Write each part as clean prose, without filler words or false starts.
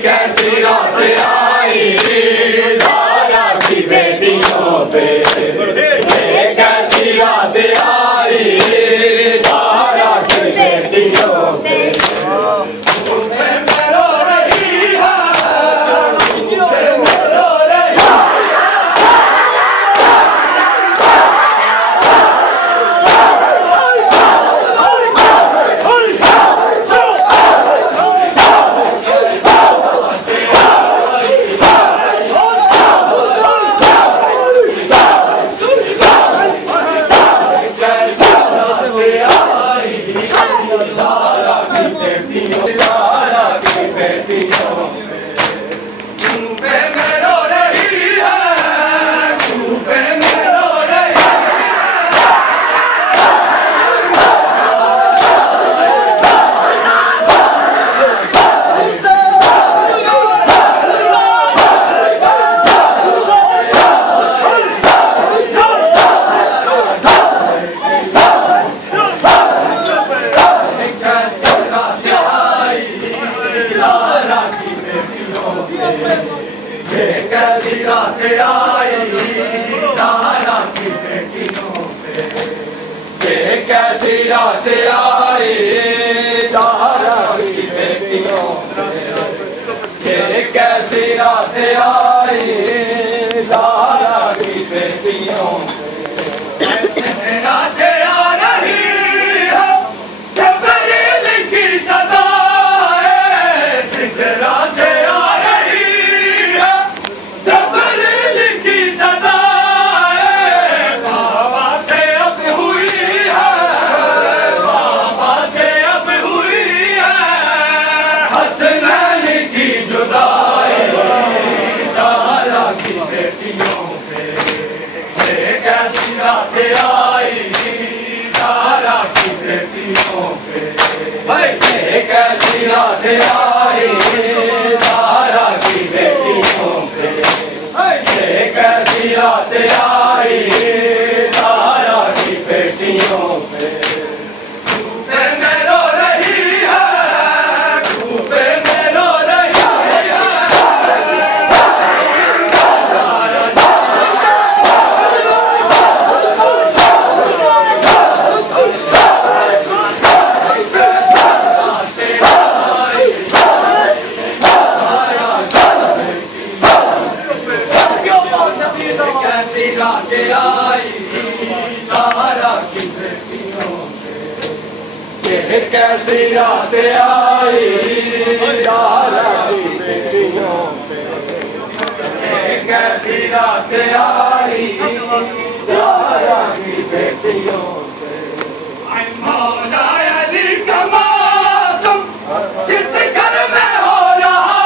कैसी रात आई ज़ारा की बेटियों पे, कैसी रात आई ज़ारा की बेटियों पे। कैसी रात आई ज़ारा की बेटियों पे, कैसी रात आई ज़ारा की बेटियों पे, कैसी रात आई ज़ारा की बेटियों पे। से आ रही है जबरील की सदा है, सिकरा से आ रही है जबरील की सदा है। बाबा से अब हुई है, बाबा से अब हुई है हसनैन की जुदाई ज़ारा की बेटियों पे। कैसी रात आई ज़ारा की बेटियों पे, कैसी रात आई ज़ारा की बेटियों पे, कैसी रात आई ज़ारा की बेटियों पे। कूफे में रो रही है, कूफे में रो रही है, कैसी रात आई ज़ारा की बेटियों पे, कैसी रात आई ज़ारा की बेटियों पे, कैसी रात आई ज़ारा की बेटियों पे। मौला अली का मातम जिस घर में हो रहा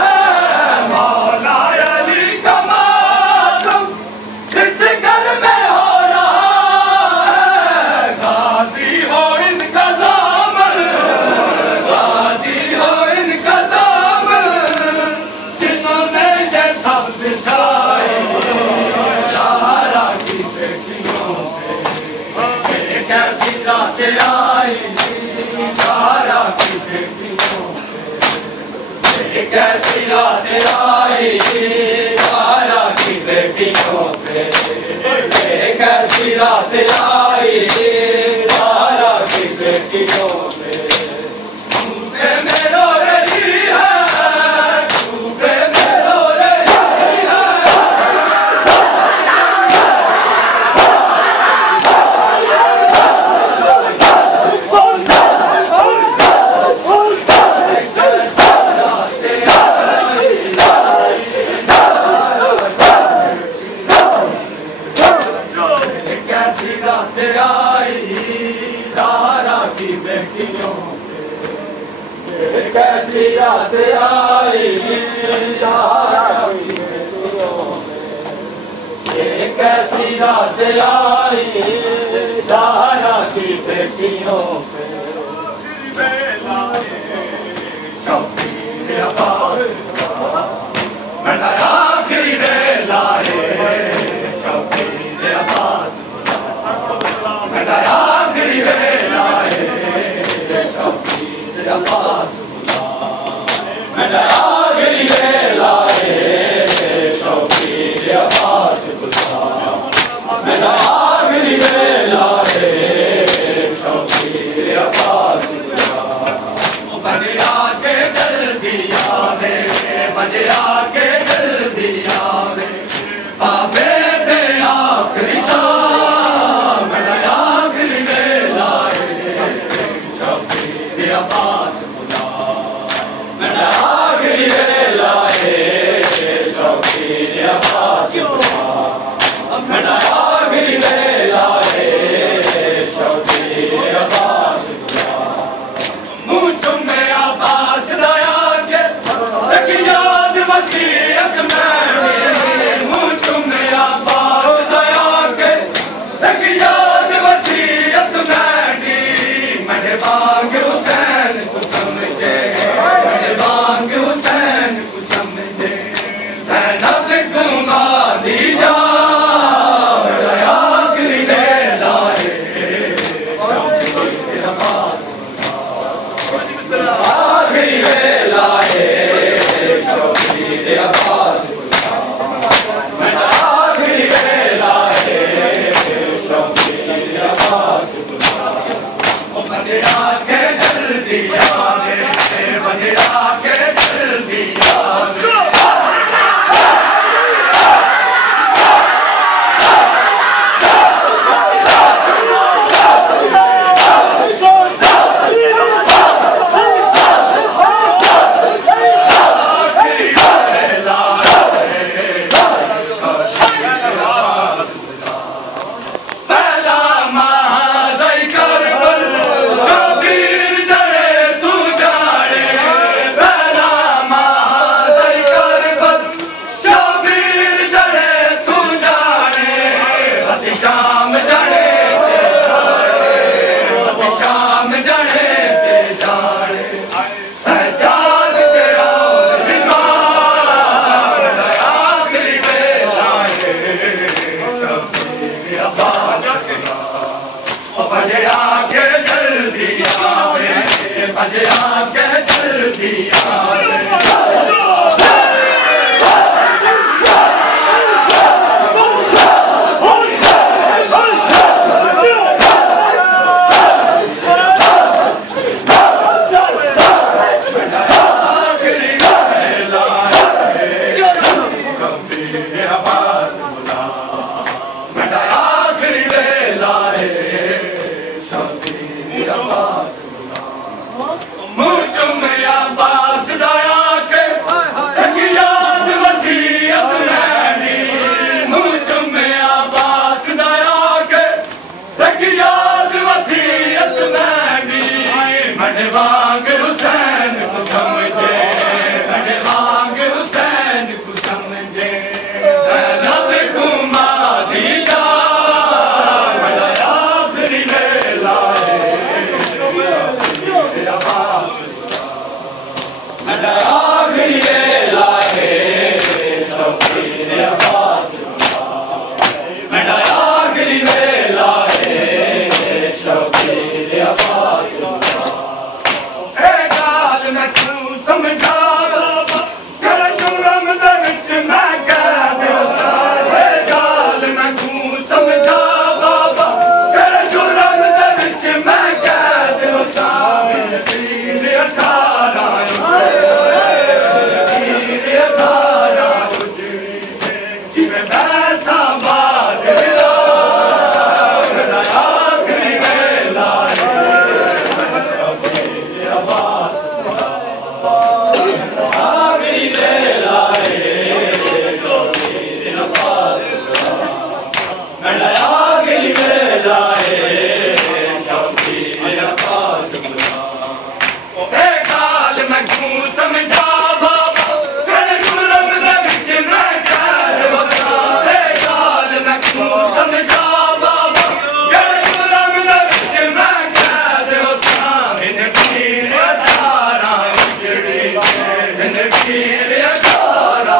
है, मौला अली का मातम जिस घर में हो रहा है। गाजी हो इनका ज़ामन, गाजी हो इनका ज़ामन, जिन्होंने ये सब बिछाए ज़ारा की बेटियों पे। कैसी रात आई ज़ारा की बेटियों पे, कैसी रात आई ज़ारा की बेटियों पे, कैसी रात आई ज़ारा की बेटियों पे। कूफे में रो रही है, कूफे में रो रही है, कैसी रात कैसी रात आई ये कैसी रात आई ज़हरा की बेटियों पे शब्बीर अब्बास मेरा आखिरी वेला है शब्बीर अब्बास मेरा आखिरी वेला है शब्बीर अब्बास मेरा आखिरी वेला है शब्बीर अब्बास मेरा आखिरी वेला है शब्बीर अब्बास बजे आके जल्दी आवे बजे आके जल्दी आवे बाबे दे आखिरी साम मेरा आखिरी वेला है शब्बीर अब्बास मेरा आखिरी वेला है शब्बीर अब्बास मेरा आखिरी वेला है शब्बीर अब्बास मुँह चुमे अब्बास दया के एक याद वसीयत मैंने मुँह चुमे अब्बास दया के एक याद वसीयत मैंने मैंने बांग हुसैन को समझे मैंने बांग हुसैन को समझे ज़ैनब को मादी जा मेरा आखिरी वेला है शब्बीर अब्बास आखिरी वेला है शब्बीर अब्बास मेरा आखिरी वेला है शब्बीर अब्बास बजे आके जल्दी आवे बजे आके जल्दी आवे बजे आके जल्दी आवे बजे आके जल्दी आवे बांग हुसैन को समझे बांग हुसैन को समझे ज़ैनब को मादी जा मेरा आखिरी वेला है शब्बीर अब्बास मेरा आखिरी वेला है शब्बीर अब्बास मेरा आखिरी वेला है शब्बीर अब्बास समझा कर जुर्म दे विच मैं कैद सारे गाल मैं तू समझा बाबा कर जुर्म दे विच मैं कैद सारे तीर 18 जिवें पैसा बाज मिला मेरा आखिरी वेला है शब्बीर अब्बास आखिरी वेला है शब्बीर अब्बास मेरा आखिरी वेला है शब्बीर अब्बास मैं क्यों समझा बाबा कर जुर्म दे विच मैं कैद वसा गाल मैं क्यों समझा बाबा कर जुर्म दे विच मैं कैद वसा इन पीर अठारा उजड़ी इन पीर अठारा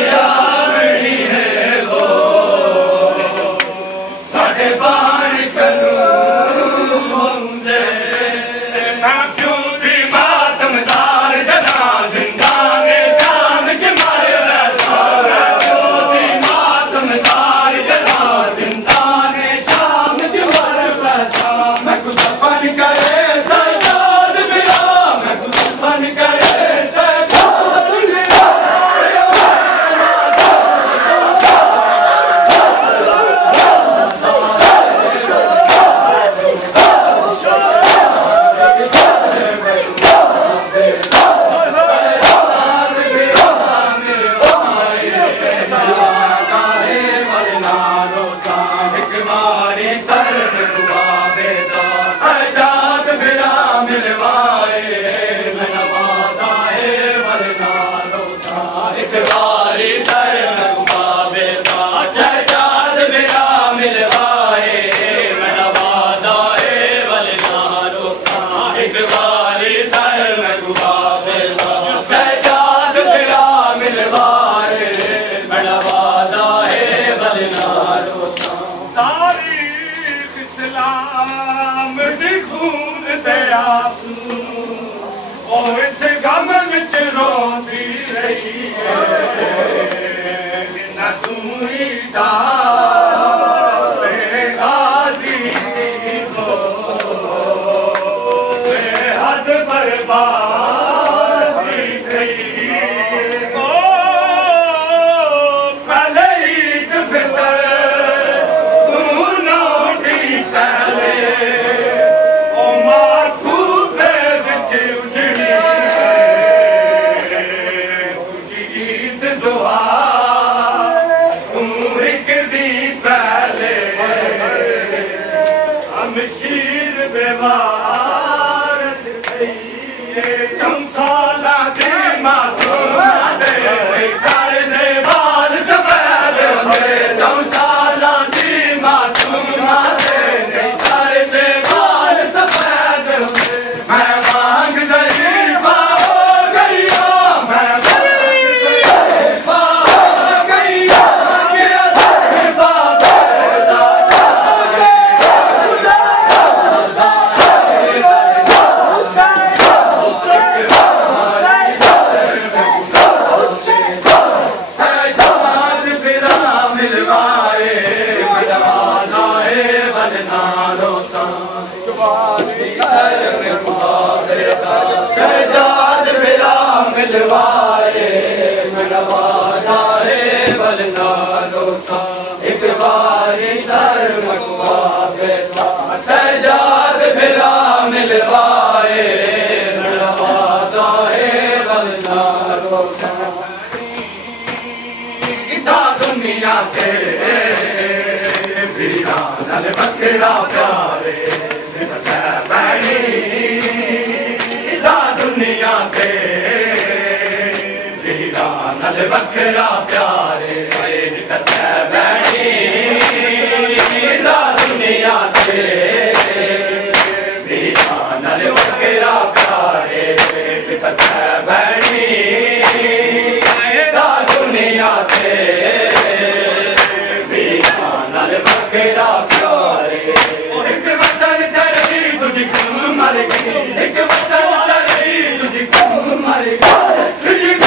Yeah. एक बारी सर में घुमावे दा सजाद मेरा मिलवाए मेरा वादा है वलनारो एक बारी सर में घुमावे दा सजाद मेरा मिलवाए मेरा वादा है वलनारो तारीख इस्लाम दी खून ते आंसू ओ इस गम विच रोंदी रही है ना तू ही दाते गाजी हो बेहद बर्बादी गई ओ पहले ईद फितर तू नौटी पहले ओ माखूबे विच उजड़ी तुझी ईद दुआ तू एक दी पहले हम शीर बेवार से तुम साला दे मासूम दे सारे दे बाल सफेद होते तुम साला दी मासूम दे सारे दे बाल सफेद होते मैं मांग ज़रीफ़ा हो गई मैं मांग ज़रीफ़ा हो गई ज़रीफ़ा सजाद बिरा मिलवाए मिलवाना है वलनारो सर में घुमावे दा सजाद बिरा मिलवाए मिलवाना है वलनारो एक बारी सर में घुमावे दा सजाद बिरा मिलवाए मिलवाना है वलनारो इता दुनिया के वीरान बकरा प्यारे बैणी इता दुनिया के वीरान बकरा प्यारे बैणी इता दुनिया के वीरान बकरा प्यारे बैणी इता दुनिया के वीरान बकरा प्यारे एक वतन तेरी तुझको मर गई एक वतन तेरी तुझको मर गई तुझको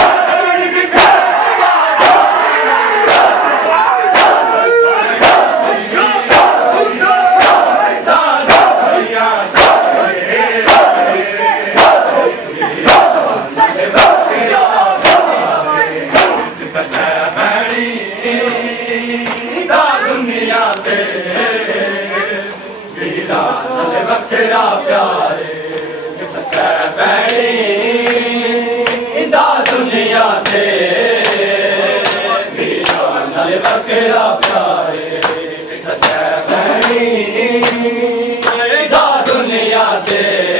बकरा प्यारे बैणी दा दुनिया से वीरान बकरा प्यारे बैणी दा दुनिया से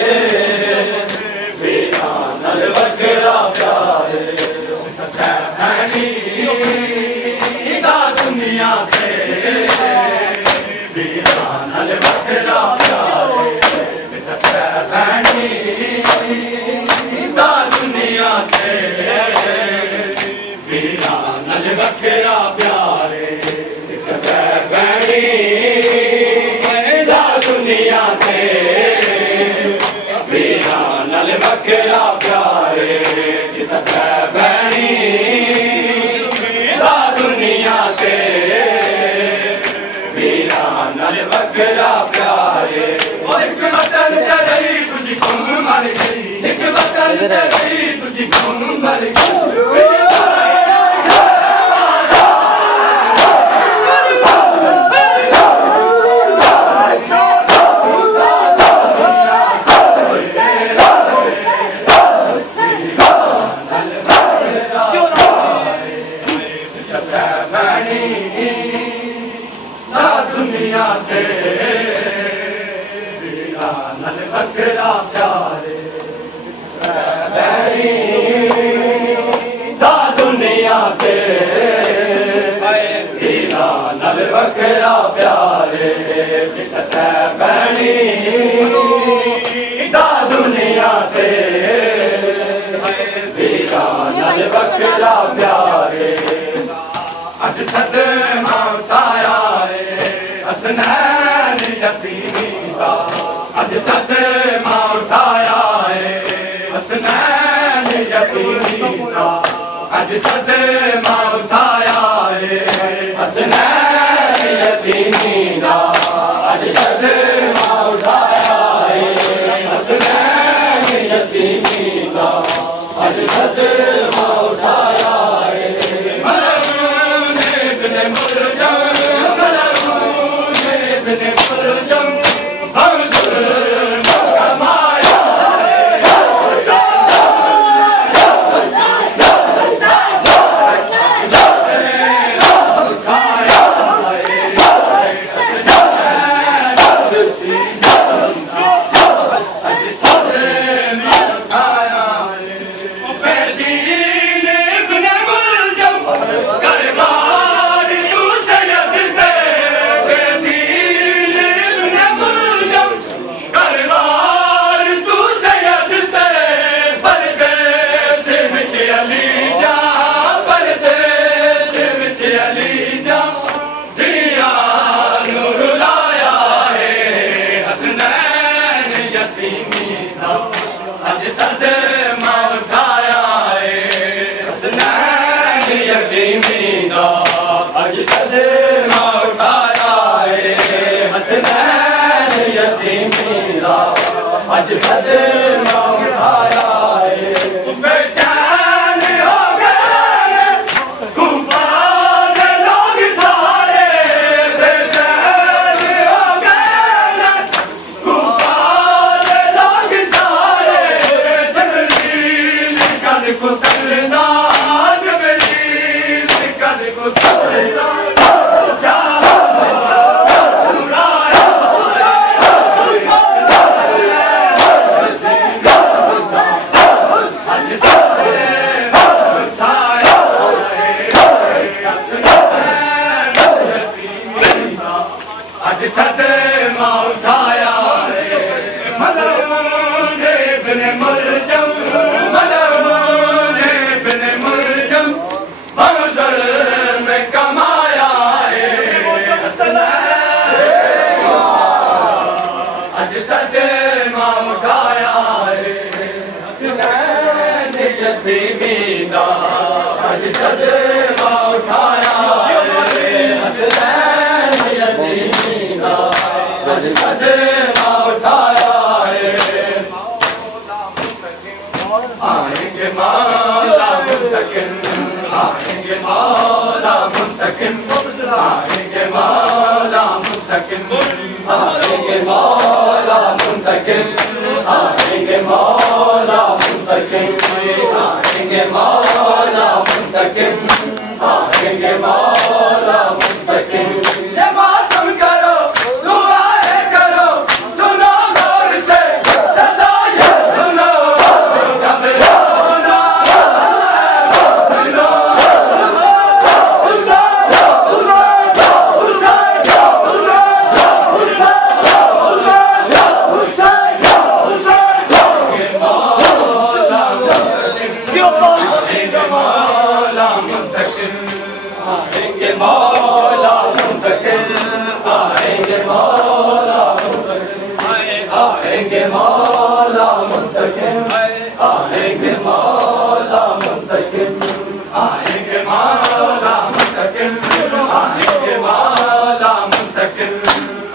वीरान बकरा प्यारे बैणी दा दुनिया से वीरान बकरा प्यारे बैणी दा दुनिया से वीरान बकरा प्यारे बैणी दा दुनिया से वीरान बकरा प्यारे बैणी दा दुनिया से वीरान बकरा प्यारे एक वतन तेरी तुझको मर गई एक वतन तेरी तुझको मर गई दुनिया के वीरान बकरा प्यारे दा दुनिया बखरा प्यारे बिकते पैनी दा दुनिया ते वीरा नाल बखरा प्यारे अज सदमा उठाया हसनैन यतीमी दा अज सदमा उठाया हसनैन यतीमी दा अज सदमा उठाया हसनैन यतीमी दा अज सदमा उठाया हसनैन यतीमी दा अज सदमा उठाया अज सदमा उठाया बेचैन हो गए कूफा के लोग सारे बेचैन हो गए कूफा के लोग सारे जबरील कद कुतरना जबरील कद कुतरना सदमा उठाया मलूने बिन मुलजम मलूने बिन मुलजम मंजर में कमाया अज सदमा उठाया हसनैन यतीमी दा अज सदमा उठाया हसनैन यतीमी अज सदमा उठाया आएंगे मौला मुंतकिम आएंगे मौला मुंतकिम आएंगे मौला मुंतकिम आएंगे मौला मुंतकिम आएंगे मौला मुंतकिम आएंगे मौला मुंतकिम आएंगे मौला मुंतकिम ये मातम करो दुआएं करो सुनो गौर से सदा ये सुनो घबराना आएंगे मौला मुंतकिम आएंगे मौला मुंतकिम आएंगे मौला मुंतकिम आएंगे मौला मुंतकिम आएंगे मौला मुंतकिम आएंगे मौला मुंतकिम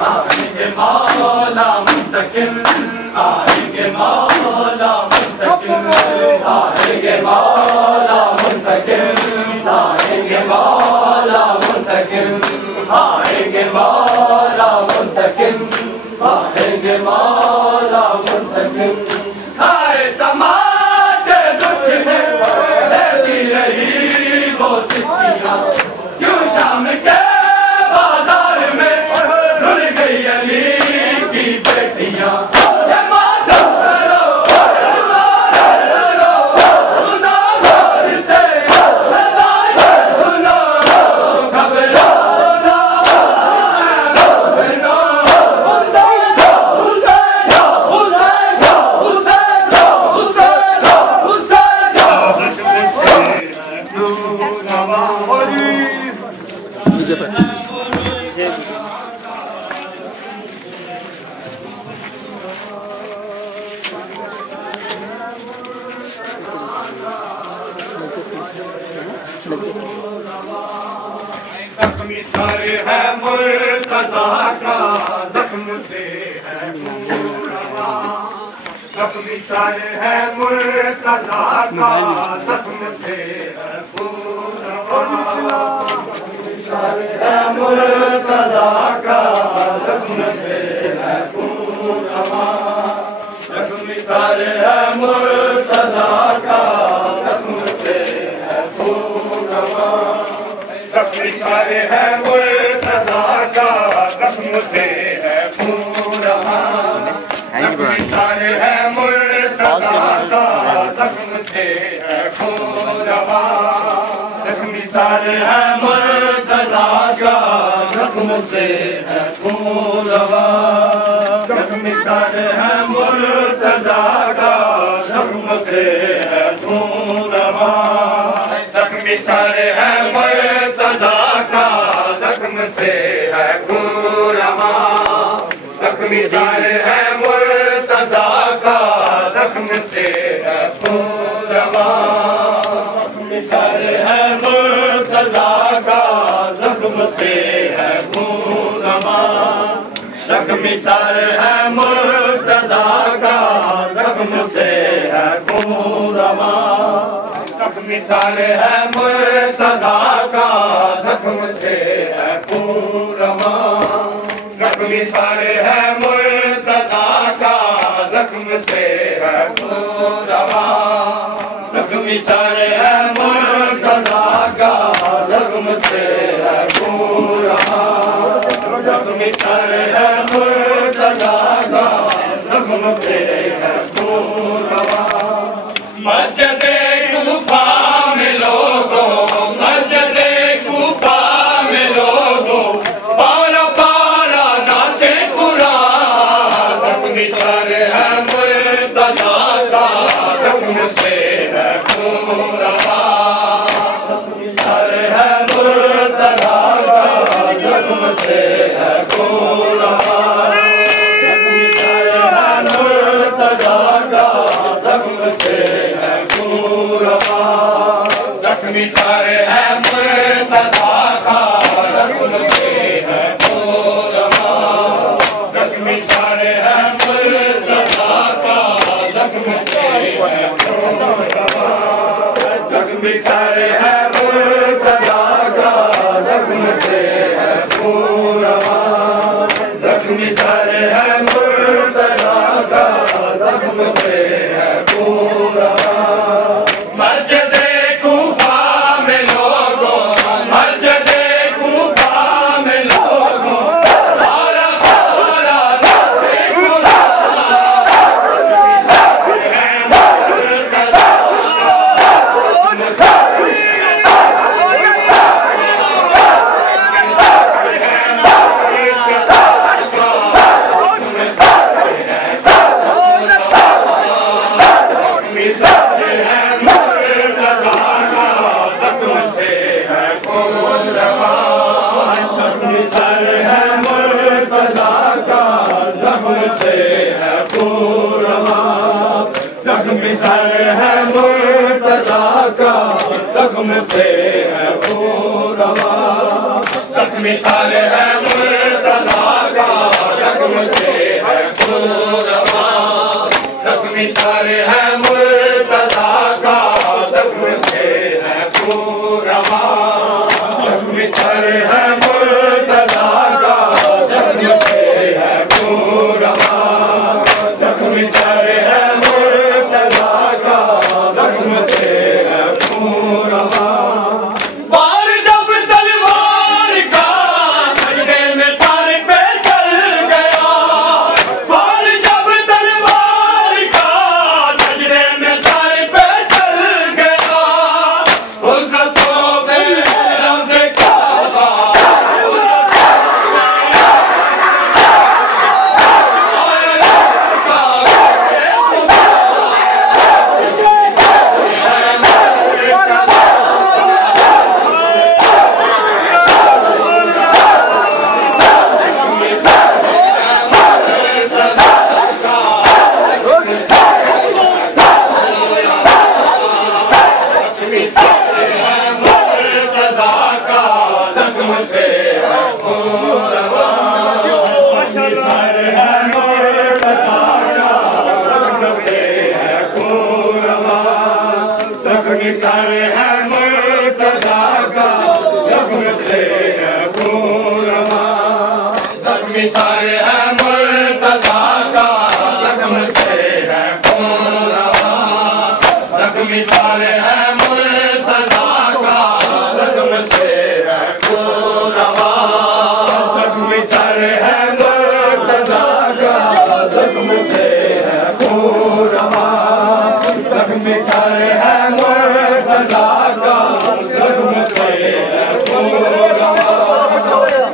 आएंगे मौला मुंतकिम आएंगे मौला मुंतकिम आएंगे मौला मुंतकिम आएंगे मौला मुंतकिम आएंगे मौला मुंतकिम आएंगे मौला मुंतकिम खाए तमाचे दुचने लेती रही वो सिस्कियाँ क्यों शाम के बाजार में रुल गई अली की बेटियाँ जख्मी सर है मुर्तज़ा का जख्म से है पूरा जख्मी सर है मुर्तज़ा का जख्म से है पूरा सर है मुर्तज़ा का जख्म से है पूरा जख्मी सर है मुर्तज़ा का जख्म से है पूरा जख्मी सर है मुर्तज़ा का जख्म से है पूरा जख्मी सर है मुर्तज़ा का जख्म से है पूरा जख्मी सर है मुर्तज़ा का जख्म से है पूरा जख्मी सर है मुर्तज़ा का जख्म से है पूरा जख्मी सर है मुर्तज़ा का जख्म से है पूरा जख्मी सर है मुर्तज़ा का जख्म से है पूरा जख्मी सर है मुर्तज़ा का जख्म से है पूरा जख्मी सर है मुर्तज़ा का जख्म से है पूरा जख्मी सर है मुर्तज़ा का जख्म से है पूरा जख्मी सर है मुर्तज़ा का जख्म से है पूरा जख्मी सर है मुर्तज़ा का जख्म से है पूरा जख्मी सर है मुर्तज़ा का जख्म से है पूरा मस्जिद कूफा में लोगों मस्जिद कूफा में लोगों पारा पारा नाते कुरान जख्मी सर है मुर्तज़ा का जख्म से है पूरा जख्मी सर है मुर्तज़ा का जख्म से है पूरा जख्मी सर है मुर्तज़ा का जख्म से है पूरा जख्मी सर है मुर्तज़ा का जख्म से है पूरा जख्मी सर है मुर्तज़ा का जख्म से है पूरा जख्मी सर है मुर्तज़ा का जख्म से है पूरा जख्मी सर है मुर्तज़ा का जख्म से है पूरा मस्जिद कूफा में लोगों मस्जिद कूफा में लोगों पारा पारा नाते जख्मी सर है मुर्तज़ा का जख्म से है पूरा जख्मी सर है मुर्तज़ा का जख्म से है पूरा जख्मी सर है मुर्तज़ा का जख्म से है पूरा जख्मी सर है मुर्तज़ा का जख्म से है पूरा जख्मी सर है मुर्तज़ा का जख्म से है पूरा बार जब तलवार का सजदे में सर पे चल गया बार जब तलवार का सजदे में सर पे चल गया उस तो पे रब का से है खून रवा, जख्मी सर है मुर्तजा का, जख्म से है खून रवा, जख्मी सर है मुर्तजा का, जख्म से है खून रवा, जख्मी सर है मुर्तजा का, जख्म से है खून रवा, जख्मी सर है मुर्तजा का, जख्म से है खून रवा।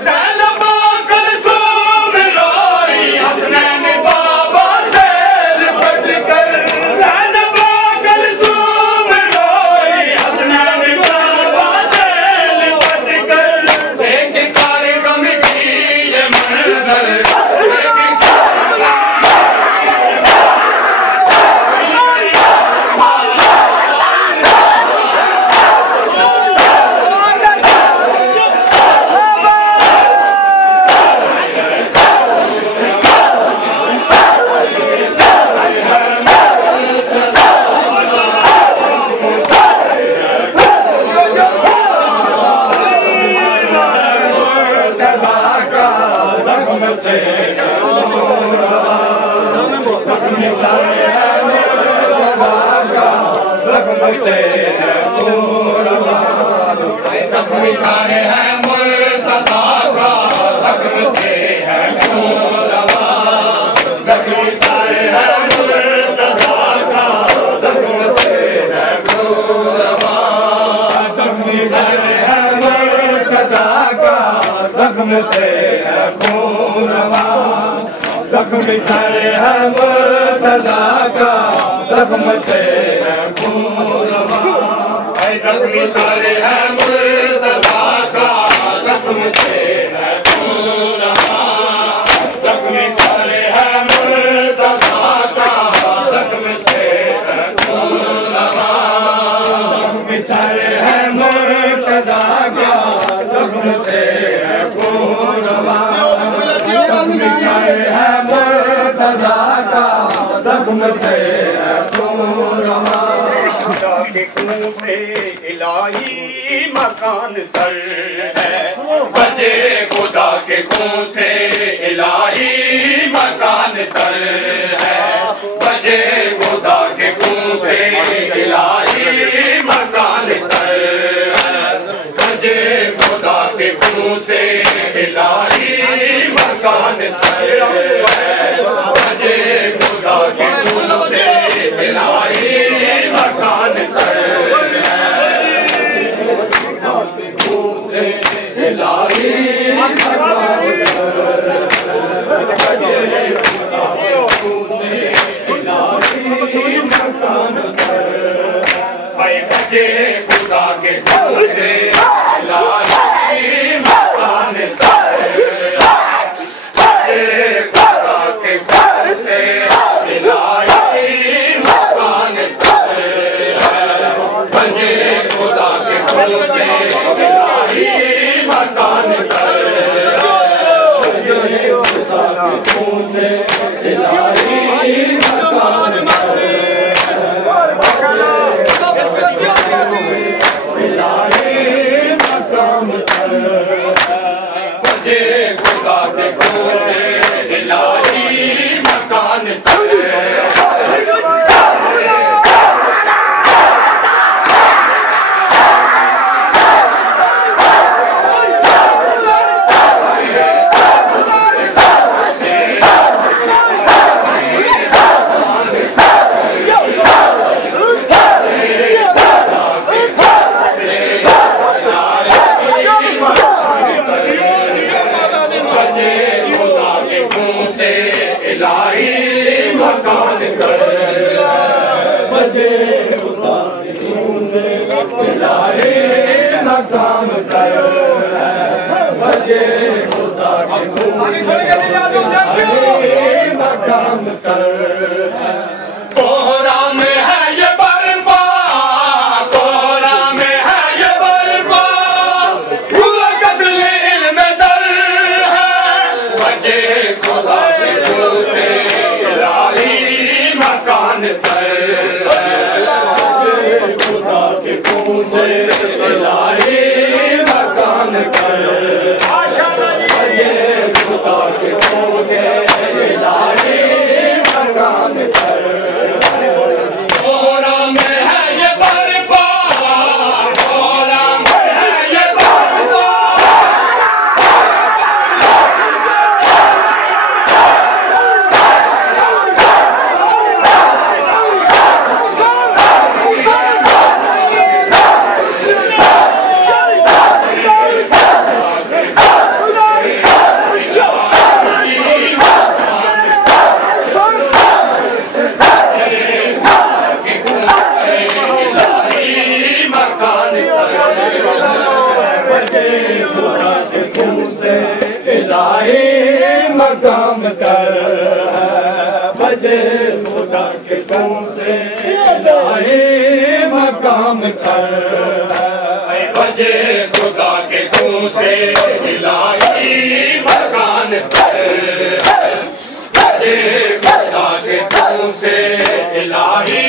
ज़ैनबा कुलसूम रोई हसनैन बाबा से लिपट कर, ज़ैनबा कुलसूम रोई हसनैन बाबा से लिपट कर, देख कर गम की ये मंजर, जख्मी सारे हैं मुर्तजा का, जख्म से है खून रवा, जख्मी सारे हैं मुर्तजा का, जख्म से है खून रवा, जख्मी सारे हैं मुर्तजा का, जख्म से है खून रवा, जख्मी सारे हैं मुर्तजा का, जख्म से है खून रवा, जख्मी सारे हैं मुर्तजा का, जख्म से है खून रवा, जख्मी सारे हैं मुर्तजा का, जख्म से है खून रवा, जख्मी सारे हैं मुर्तजा का, जख्म से है खून रवा, जख्मी सारे हैं मुर्तजा का, जख्म से है खून रवा। के खून से इलाही मकान तर है, बजे खुदा के खून से इलाही मकान तर है, बजे खुदा के खून से इलाही मकान तर है, बजे खुदा के खून से इलाही मकान तर है, बजे खुदा के खून से इलाही मकान तर है, खून से इलाही मकान तर है, खून से इलाही मकान तर है, बजे खुदा के खून से इलाही मकान तर है, बजे खुदा के खून से इलाही मकान तर है, बजे खुदा के खून से इलाही मकान तर है, बजे खुदा के खून से इलाही मकान तर है, इलाही मकान तर है, बजे खुदा के खून से इलाही मकान तर है। काम करो बजे खुदा काम कर कोहरा में है ये बर्फा, कोहरा में है ये बर्फा, हुआ कत्ल इल्म दर है, बजे खुदा के खून से इलाही मकान पर, बजे खुदा के खून से इलाही मकान पर, बजे खुदा के खून से इलाही मकाम कर, बजे खुदा के खून से इलाही मकाम कर, बजे खुदा के खून से इलाही मकान कर, बजे खुदा के खून से इलाही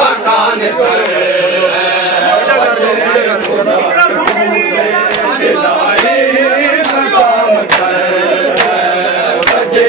मकान कर, मकाम कर, बजे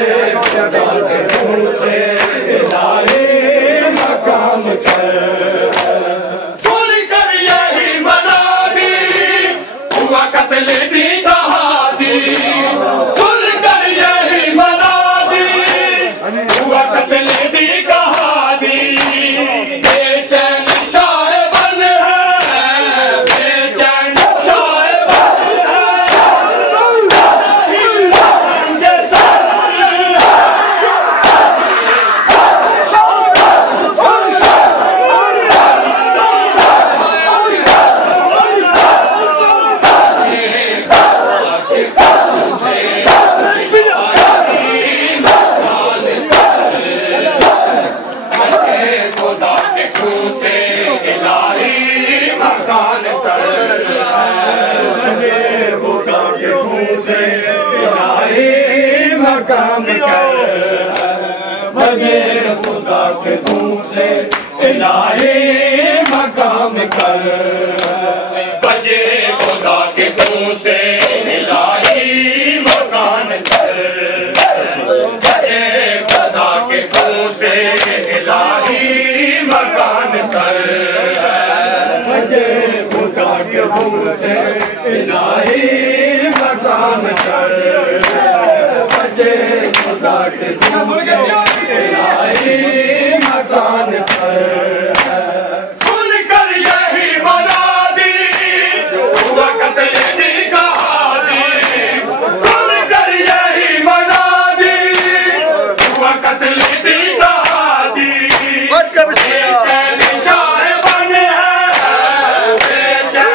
खुदा के खून से इलाही मकाम कर, बजे खुदा के खून से इलाही मकान कर, बजे खुदा के खून से इलाही मकान कर, बजे खुदा के खून से इलाही मकान कर, बजे खुदा के खून से इलाही मकान कर, सुनकर यही मनादी हुआ कत्ले दी कहानी, सुनकर यही मनादी हुआ कत्ले दी कहानी, बेचैन शाह बने हैं, बेचैन शाह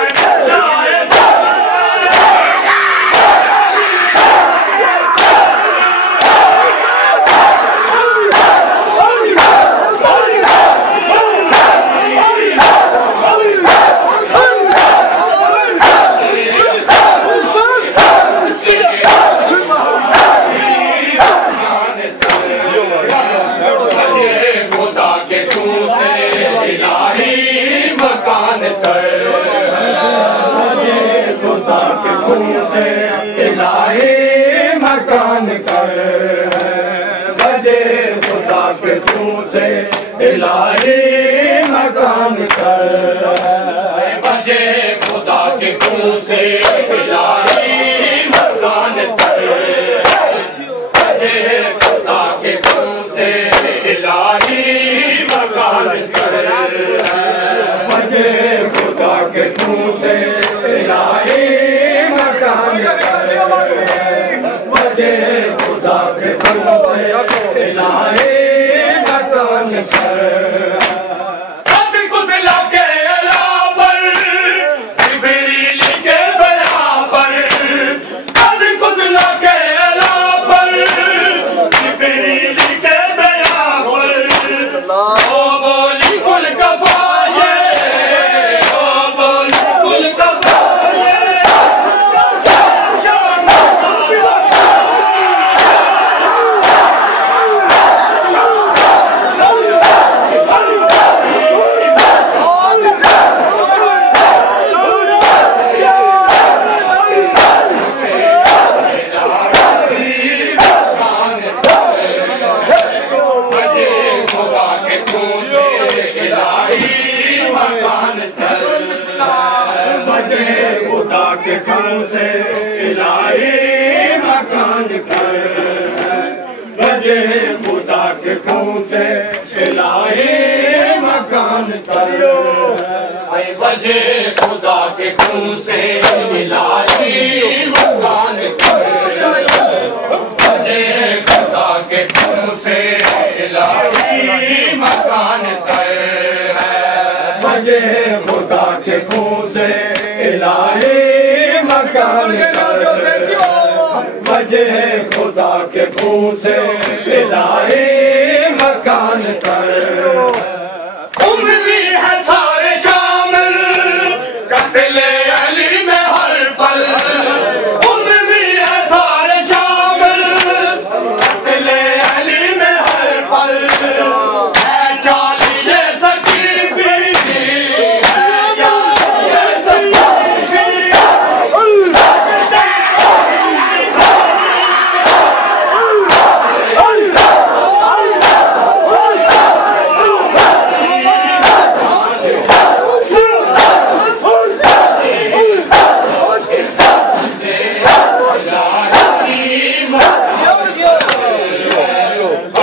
इलाही मकान कर, बजे खुदा के खून से इलाही मकान कर, बजे खुदा के खून से इलाही मकान कर, बजे खुदा के खून से इलाही मकान कर, बजे खुदा के खून से इलाही मकान कर, बजे खुदा के खून से इलाही मकान कर, कद कुतला के अलावर जिब्रील के बराबर, कद कुतला के अलावर जिब्रील के बराबर, ओ बोली कुल कफाये, ओ बोली कुल कफाये, के खून से इलाही मकान कर, बजे खुदा के खून से इलाही मकान कर, बजे खुदा के खून से इलाही मकान कर, बजे खुदा के खून से इलाही मकान कर, बजे खुदा के खून से इलाही मकान वजह खुदा के खून से इलाही मकान कर उम्र भी है सारे शामिल कत्ले अली में हर पल उम्र भी है सारे शामिल कत्ले अली में हर पल है चालीए सकीफी है चालीए सकीफी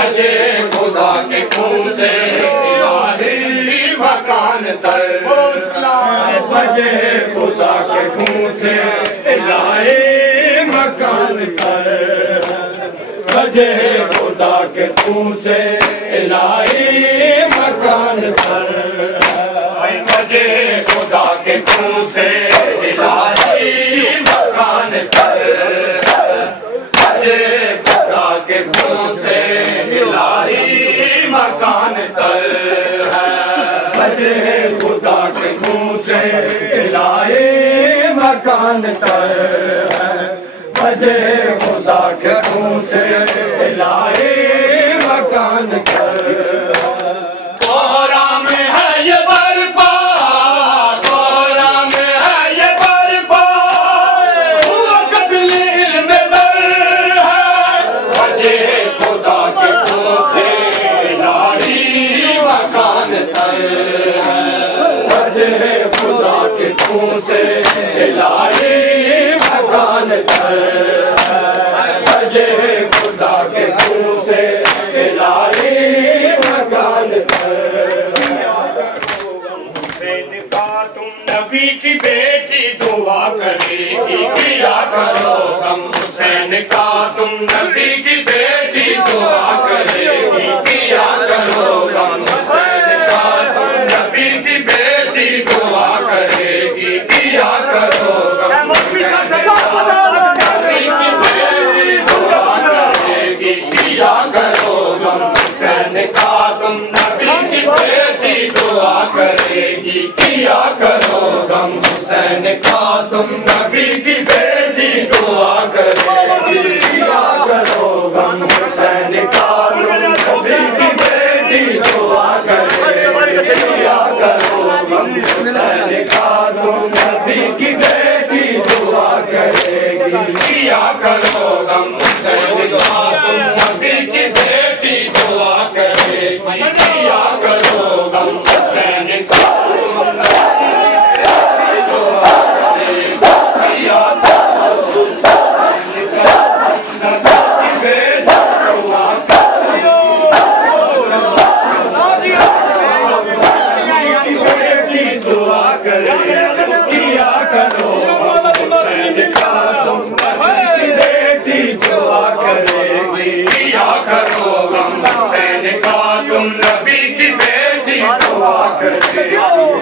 बजे खुदा के खून से इलाही मकान कर बजे खुदा के खून से इलाही मकान कर बजे खुदा के खून से इलाही मकान कर बजे खुदा के खून से इलाही मकान कर बजे खुदा के खून से इलाही मकान तर बजे खुदा के खून से इलाही मकान कर कोहरा में है ये बर्पा कोहरा में है ये बर्पा हुआ कत्ल इल्म दर है बजे खुदा के खून से इलाही मकान तर खुदा के खून से इलाही मकान कर बजे खुदा के खून से इलाही मकान कर हुसैन का तुम नबी की बेटी दुआ करेगी किया करो गम हुसैन का तुम नबी की बेटी दुआ करेगी किया करो गम हुसैन का तुम नबी की बेटी दुआ करेगी किया करो गम हुसैन का नबी की बेटी दुआ करेगी किया करो गम हुसैन का तुम नबी की बेटी दुआ करेगी किया करो गम हुसैन का तुम नबी की बेटी दुआ करेगी किया करो गम हुसैन का तुम नबी की बेटी दुआ करेगी किया करो गम हुसैन का तुम नबी की बेटी दुआ करेगी किया करो गम हुसैन का तुम नबी की बेटी दुआ करेगी किया करो गम हुसैन का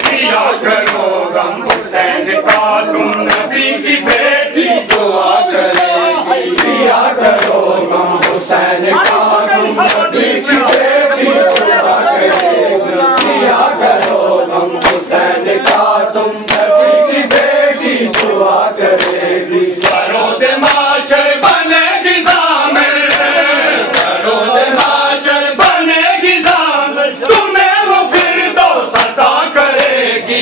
किया करो गम हुसैन का तुम नबी की बेटी दुआ करेगी किया करो गम हुसैन का तुम नबी की बेटी दुआ करेगी किया करो गम हुसैन का तुम नबी की बेटी दुआ करेगी रोज़े माशर बनेगी ज़ामिर रोज़े माशर बनेगी ज़ामिर तुम्हें वो फिर दो सदा करेगी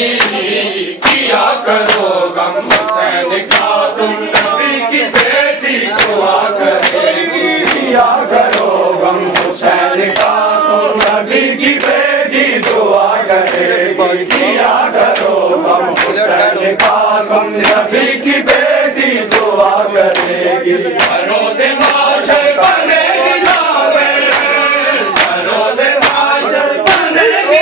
किया करो गम हुसैन का तुम नबी की बेटी दुआ करेगी किया करो गम हुसैन का तुम नबी की बेटी दुआ करेगी किया करो गम हुसैन का तुम नबी की बेटी दुआ करेगी रोज़े माशर बनेगी ज़ामिर रोज़े माशर बनेगी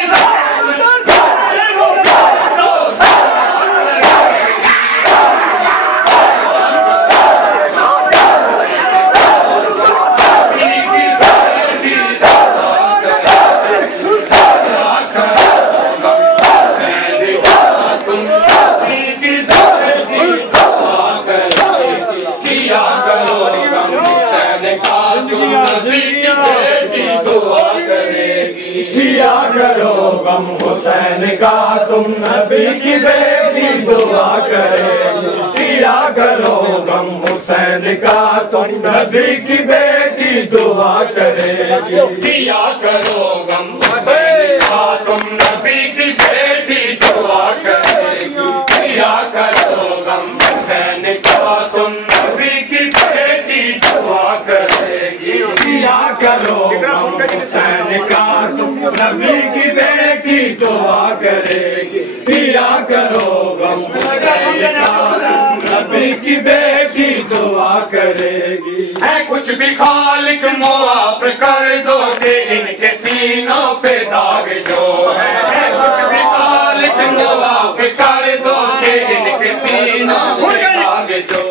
नबी की बेटी दुआ करेगी। किया करो गम हुसैन का तुम नबी की बेटी दुआ करेगी। किया करो गम हुसैन का तुम नबी की बेटी दुआ करेगी। किया करो गम हुसैन का तुम नबी की बेटी दुआ करेगी। किया करो गम हुसैन का तुम नबी की बेटी दुआ करेगी। किया करो गम हुसैन का तुम नबी की बेटी दुआ करेगी। किया करो गम हुसैन का तुम नबी की बेटी दुआ करेगी। है कुछ भी खालिक मुआफ कर दो कि इनके सीनों पे दाग जो है कुछ भी खालिक मुआफ कर दो कि इनके सीनों पे दाग जो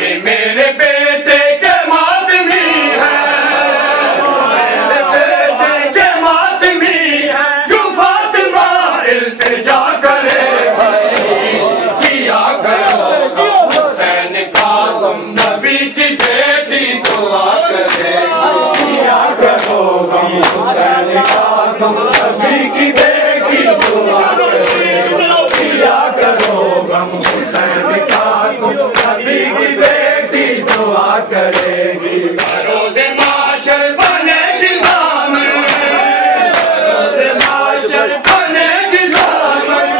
ये मेरे बेटे के मातमी है, मेरे बेटे के मातमी है, जो फातिमा इल्तिजा करे किया करो हुसैन का तुम नबी की बेटी दुआ करे। किया करो गम हुसैन का तुम नबी की बेटी दुआ करे। किया करो गम हुसैन का तुम नबी की बेटी दुआ करेगी। रोज़े माशर बनेगी ज़ामिन, रोज़े माशर बनेगी ज़ामिन,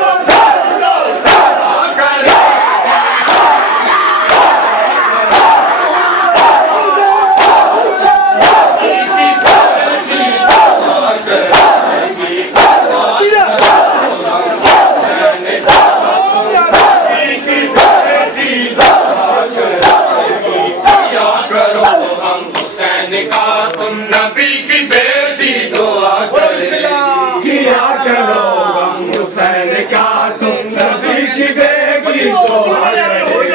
वो सबको सदा करे। तुम नबी की बेटी दुआ करेगी। किया करो गम हुसैन का तुम नबी की बेटी दुआ करेगी।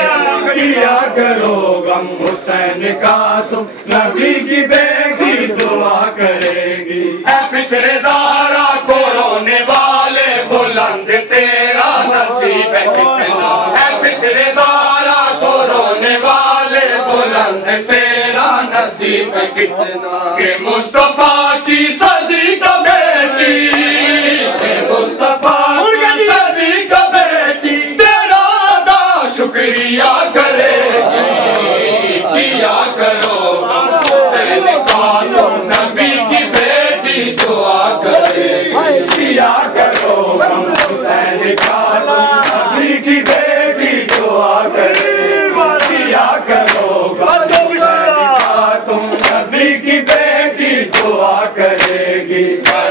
किया करो गम हुसैन का तुम नबी की बेटी दुआ करेगी। पिछले ज़ारा को रोने वाले बुलंद तेरा नसीब है कितना है। पिछले ज़ारा को रोने वाले बुलंद तेरा नसीब है कितना के मुस्तफा की सदी का बेटी, के मुस्तफा की सदी का बेटी तेरा अदा शुक्रिया करेगी। किया करो हुसैन का तुम नबी की बेटी दुआ करेगी। किया करो हुसैन का तुम नबी की बेटी दुआ करेगी। किया करो तुम नबी की बेटी दुआ करेगी।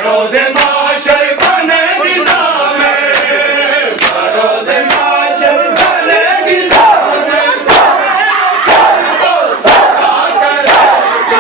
रोज़े माशर बनेगी ज़ामिन, रोज़े माशर बनेगी ज़ामिन, वो सदा करेगी।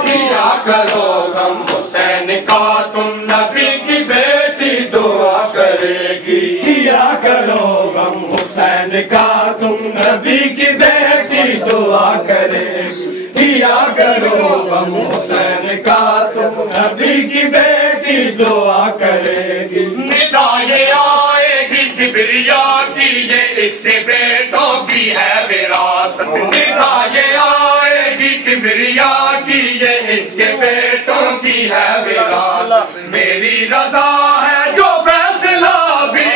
किया करो गम हुसैन का तुम नबी की बेटी दुआ करेगी। किया करो गम हुसैन का तुम नबी की बेटी दुआ करेगी। किया करो गम हुसैन का तुम नबी की बेटी दुआ करेगी। निदा ये आएगी किबरिया की ये इसके बेटों की है विरासत। निदा ये आएगी किबरिया की ये इसके बेटों की है विरासत। मेरी रजा है जो फैसला भी,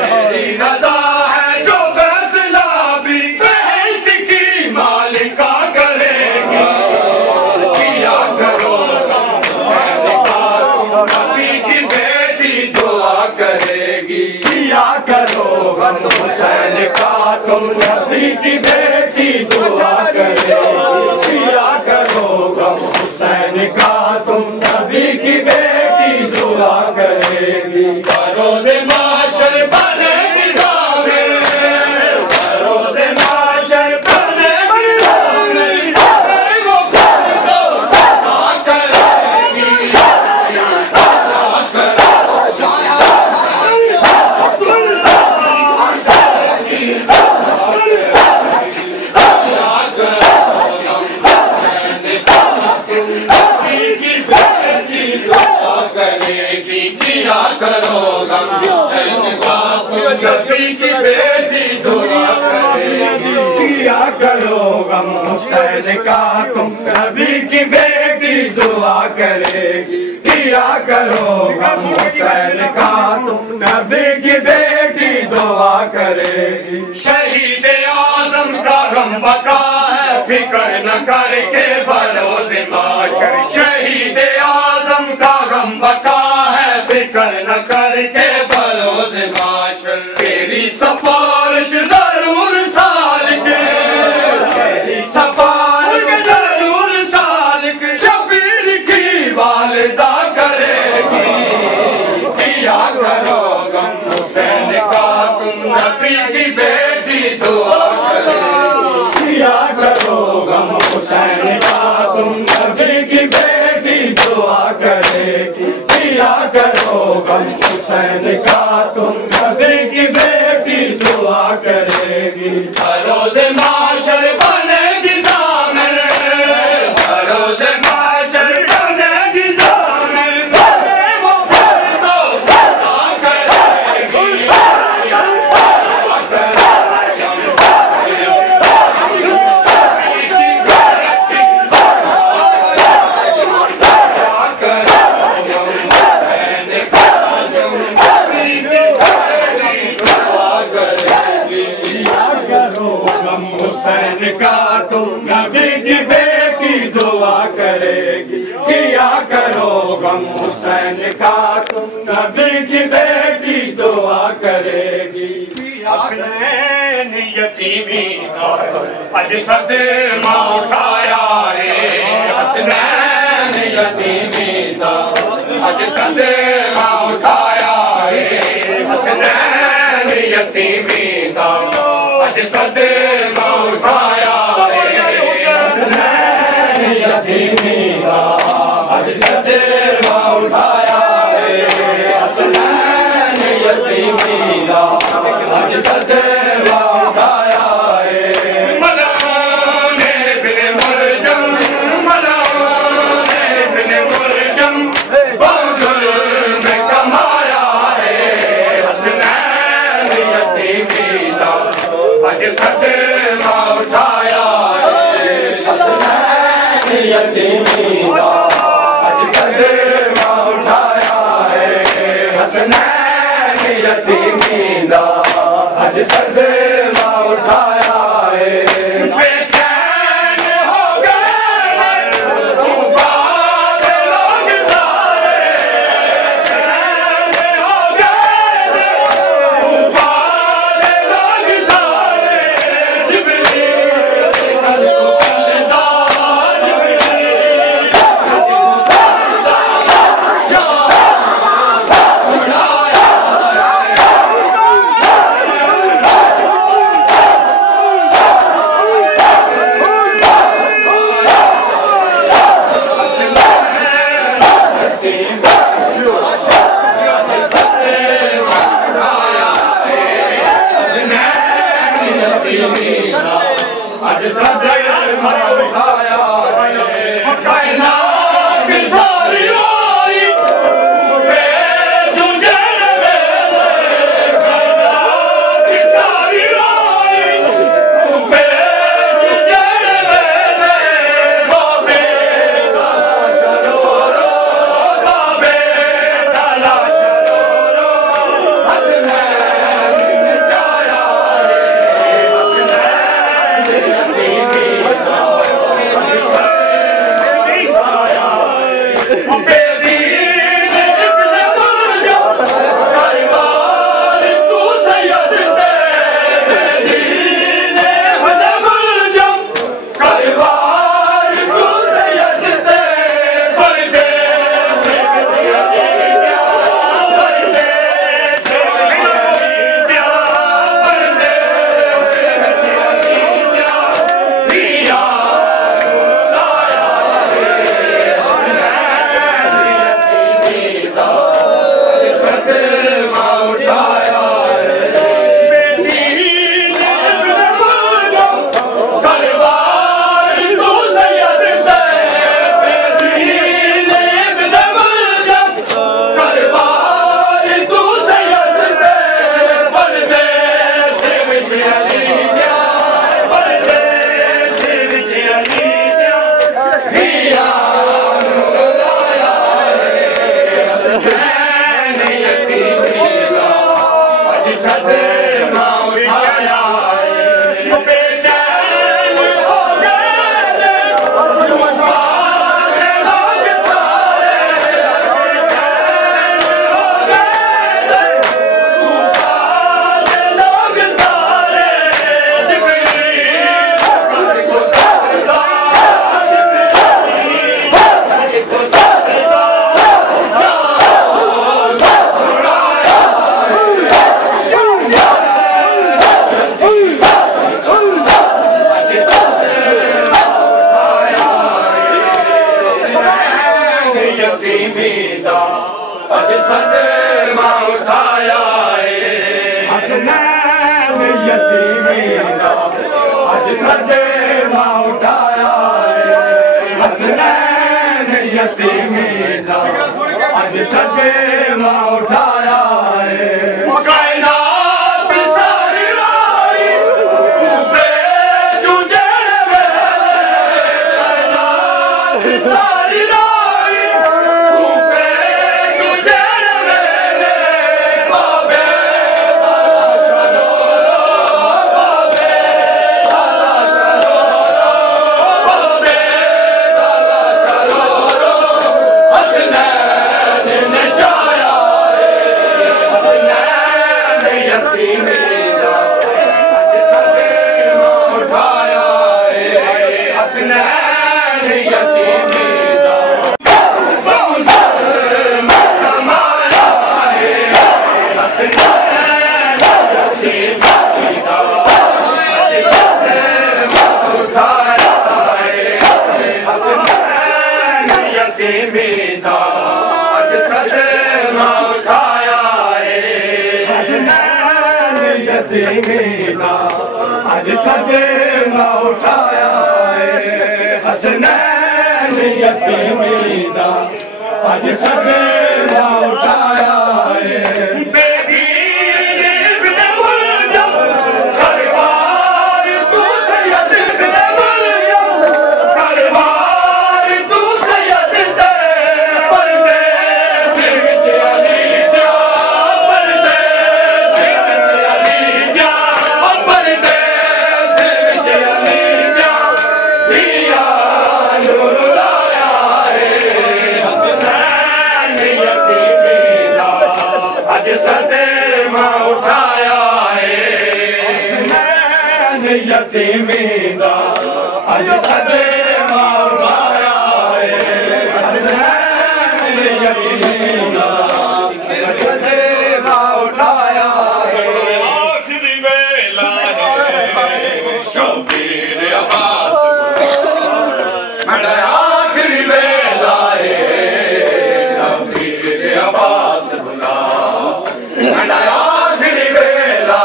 मेरी रजा है जो फैसला भी बहश्त की मालिका करेगी। किया करो हुसैन का तुम नबी की बेटी दुआ करेगी। किया करो हुसैन का तुम नबी की बेटी दुआ करेगी। किया करो हुसैन का तुम नबी की बेटी दुआ करेगी। रोज़े माशर बनेगी ज़ामिन, रोज़े माशर बनेगी ज़ामिन, वो सबको सदा करेगी। किया नबी की बेटी दुआ करेगी। किया करो गम हुसैन का तुम, नबी की बेटी दुआ करेगी। किया करो गम हुसैन का तुम, नबी की बेटी दुआ करेगी। शहीद आजम का गम बका है, फिक्र न करके भरोसे माशर। शहीद आजम का गम बका है, फिक्र न करके भरोसे माशर। तेरी सिफारिश जरूर सालिक, तेरी सिफारिश जरूर सालिक शबीर की वालिदा करेगी। किया करो गम हुसैन का तुम, नबी की बेटी दुआ करेगी। किया करो गम हुसैन का तुम, नबी की बेटी दुआ करेगी। किया करो गम हुसैन का तुम, नबी की बेटी दुआ करेगी। रोज़े माशर बनेगी ज़ामिन, रोज़े माशर बनेगी ज़ामिन। वो फर्दो सदा करेगी। हुसैन का तुम, नबी की बेटी दुआ करेगी। किया करो गम हुसैन का तुम, नबी की बेटी दुआ करेगी। हसनैन यतीमी का अज सदमा उठाया रे, हसनैन यतीमी का अज सदमा उठाया रे, हसनैन यतीमी का अज सदमा उठाया रे, हसनैन यतीमी का अज सदमा उठाया रे, हसनैन यतीमी का अज सदमा उठाया रे। मलाने बिन मुलजम, मलाने बिन मुलजम बंजुल में कमाया रे, हसनैन यतीमी का अज सदमा उठाया रे, हसनैन यतीमी का अज सदमा उठाया रे, हसनैन यतीमी का अज सदमा उठाया रे। बेचैन हो गए तूफान लोग सारे, बेचैन हो गए तूफान लोग सारे। जिब्रील कल को कलदा, जिब्रील कल को कलदा या आज सदमा उठाया रे। कायनात की सारी आई वे जुझन वेले, कायनात की सारी आई वे जुझन वेले। बाबे तलाश रो, बाबे तलाश रो, हसनैन ने जाया रे, हसनैन यतीमी हसनैन यतीमी दा अज सजे मां उठाया हसनैन यतीमी दा अज सजे मां उठाया कायनात सारी लाई उसे चुजे कायनात सारी लाई उसे चुजे बाबे आज सजे मां उठाया हसनैन यतीमी दा आज सजे मां उठाया यतीमी दा आज सजे मां उठाया हसनैन यतीमी दा आज सजे मां उठाया आखिरी वेला शबीर अब्बास मेरा आखिरी वेला शबीर अब्बास बुला मेरा आखिरी वेला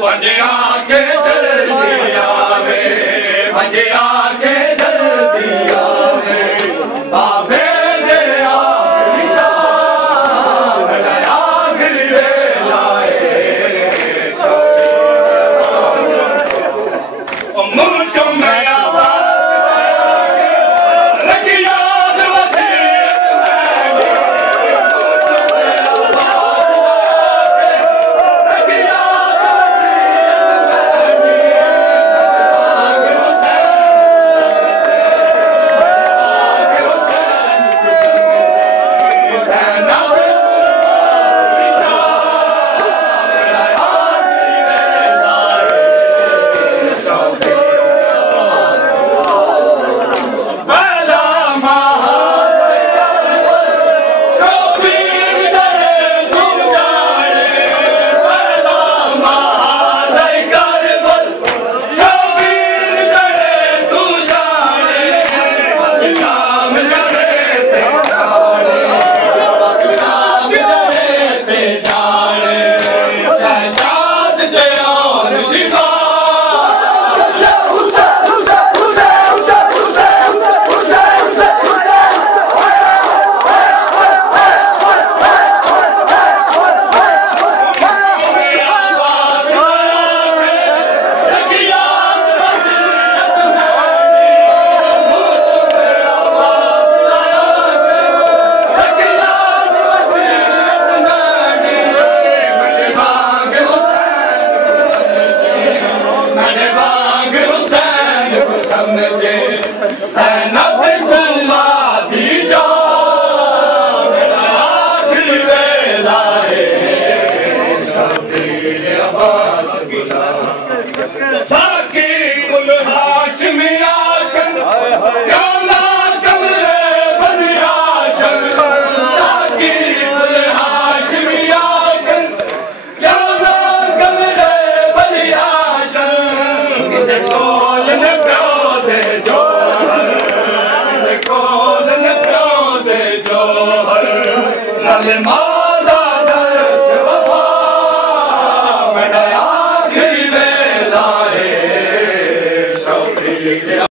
मुझे आंखें जल्दी आवे मुझे आंखें जल्दी आवे बाबे दे आखिरी साल आखिरी वेला मुझ में आवाज लगी याद कलमा